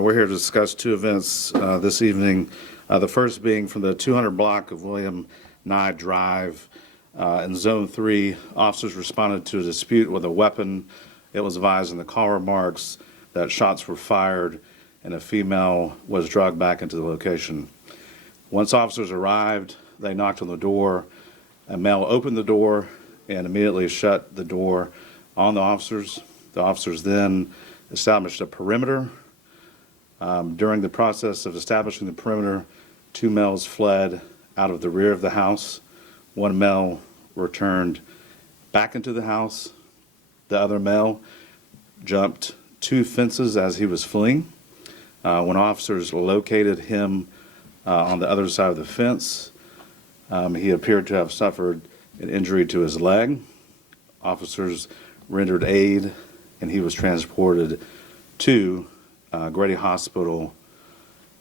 We're here to discuss two events this evening. The first being from the 200 block of William Nye Drive. In Zone 3, officers responded to a dispute with a weapon. It was advised in the call remarks that shots were fired and a female was dragged back into the location. Once officers arrived, they knocked on the door. A male opened the door and immediately shut the door on the officers. The officers then established a perimeter. During the process of establishing the perimeter, two males fled out of the rear of the house. One male returned back into the house. The other male jumped two fences as he was fleeing. When officers located him on the other side of the fence, he appeared to have suffered an injury to his leg. Officers rendered aid and he was transported to Grady Hospital,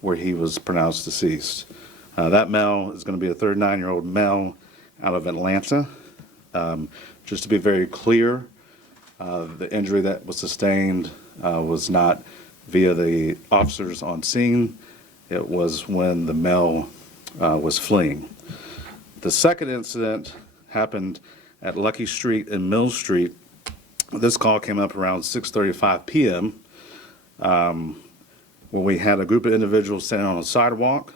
where he was pronounced deceased. That male is going to be a 39-year-old male out of Atlanta. Just to be very clear, the injury that was sustained was not via the officers on scene. It was when the male was fleeing. The second incident happened at Lucky Street and Mill Street. This call came up around 6:35 p.m. Where we had a group of individuals standing on a sidewalk.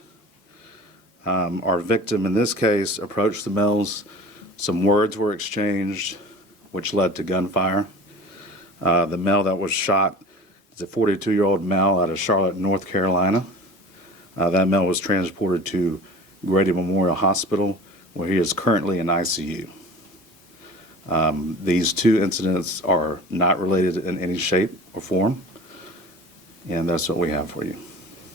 Our victim in this case approached the males. Some words were exchanged, which led to gunfire. The male that was shot is a 42-year-old male out of Charlotte, North Carolina. That male was transported to Grady Memorial Hospital, where he is currently in ICU. These two incidents are not related in any shape or form. And that's what we have for you.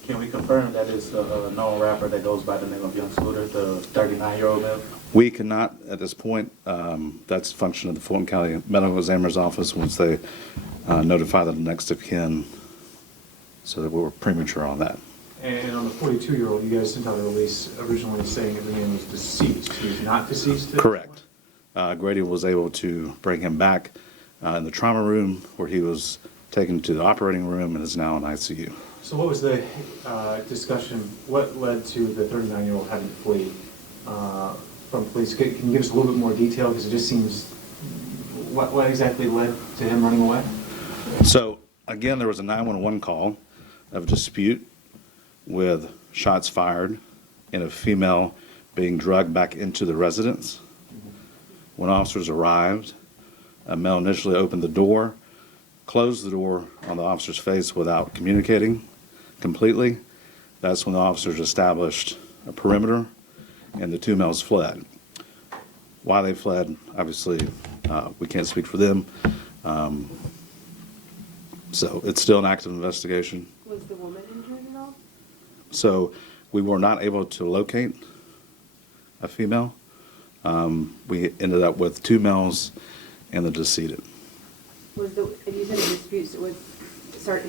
Can we confirm that it's a known rapper that goes by the name of Young Scooter, the 39-year-old male? We cannot at this point. That's a function of the Fulton County Medical Examiner's Office once they notify the next of kin, so that we were premature on that. And on the 42-year-old, you guys sent out a release originally saying that the man was deceased. He was not deceased? Correct. Grady was able to bring him back in the trauma room, where he was taken to the operating room and is now in ICU. So what was the discussion, what led to the 39-year-old having to flee from police? Can you give us a little bit more detail, because it just seems, what exactly led to him running away? So again, there was a 911 call of dispute with shots fired and a female being dragged back into the residence. When officers arrived, a male initially opened the door, closed the door on the officer's face without communicating completely. That's when the officers established a perimeter and the two males fled. Why they fled, obviously, we can't speak for them. So it's still an active investigation. Was the woman injured at all? So we were not able to locate a female. We ended up with two males and the decedent. Was the, you said a dispute, so it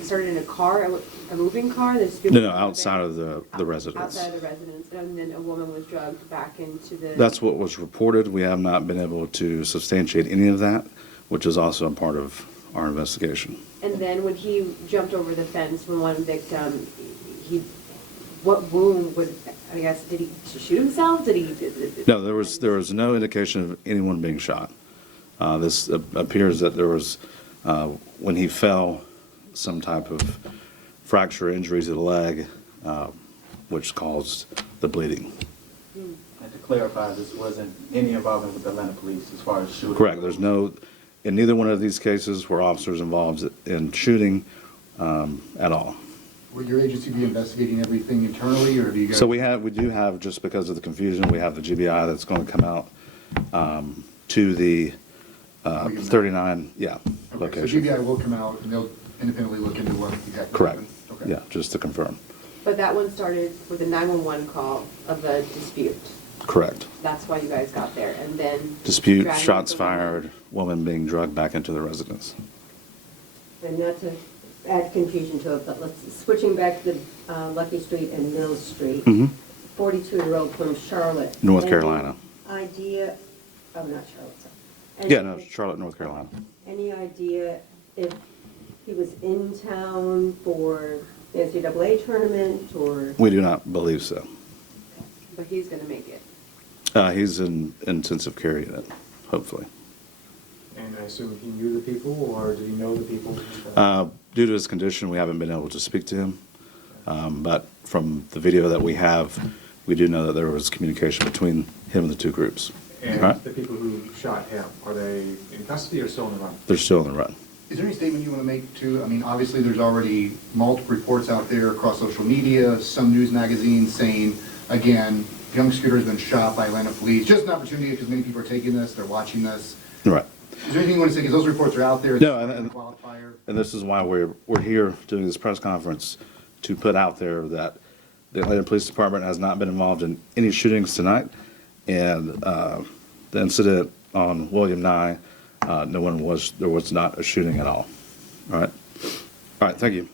started in a car, a moving car? The dispute No, outside of the residence. Outside of the residence, and then a woman was drugged back into the... That's what was reported. We have not been able to substantiate any of that, which is also a part of our investigation. And then when he jumped over the fence from one victim, what wound would, I guess, did he shoot himself? No, there was no indication of anyone being shot. This appears that there was, when he fell, some type of fracture injury to the leg, which caused the bleeding. And to clarify, this wasn't any involvement with the Atlanta police as far as shooting? Correct. There's no, in neither one of these cases were officers involved in shooting at all. Will your agency be investigating everything internally, or do you guys? So we do have, just because of the confusion, we have the GBI that's going to come out to the 39, okay, location. So GBI will come out and they'll independently look into what exactly Correct. happened? Okay. Yeah, just to confirm. But that one started with a 911 call of a dispute. Correct. That's why you guys got there, and then... Dispute, dragging shots the woman. fired, woman being drugged back into the residence. And not to add confusion to it, but switching back to Lucky Street and Mill Street. 42-year-old from Charlotte. North Carolina. Idea, oh, not Charlotte, sorry. Yeah, no, Charlotte, North Carolina. Any idea if he was in town for the NCAA tournament, or? We do not believe so. But he's gonna make it. He's in intensive care unit, hopefully. And I assume he knew the people, or did he know the people? Due to his condition, we haven't been able to speak to him. But from the video that we have, we do know that there was communication between him and the two groups. And Right? the people who shot him, are they in custody or still on the run? They're still on the run. Is there any statement you want to make too? I mean, obviously, there's already multiple reports out there across social media, some news magazines saying, again, young scooter has been shot by Atlanta police. Just an opportunity because many people are taking this, they're watching this. Right. Is there anything you want to say? Because those reports are out there. No, It's and- a qualifier. And this is why we're here doing this press conference, to put out there that the Atlanta Police Department has not been involved in any shootings tonight. And the incident on William Nye, there was not a shooting at all. All right? All right, thank you.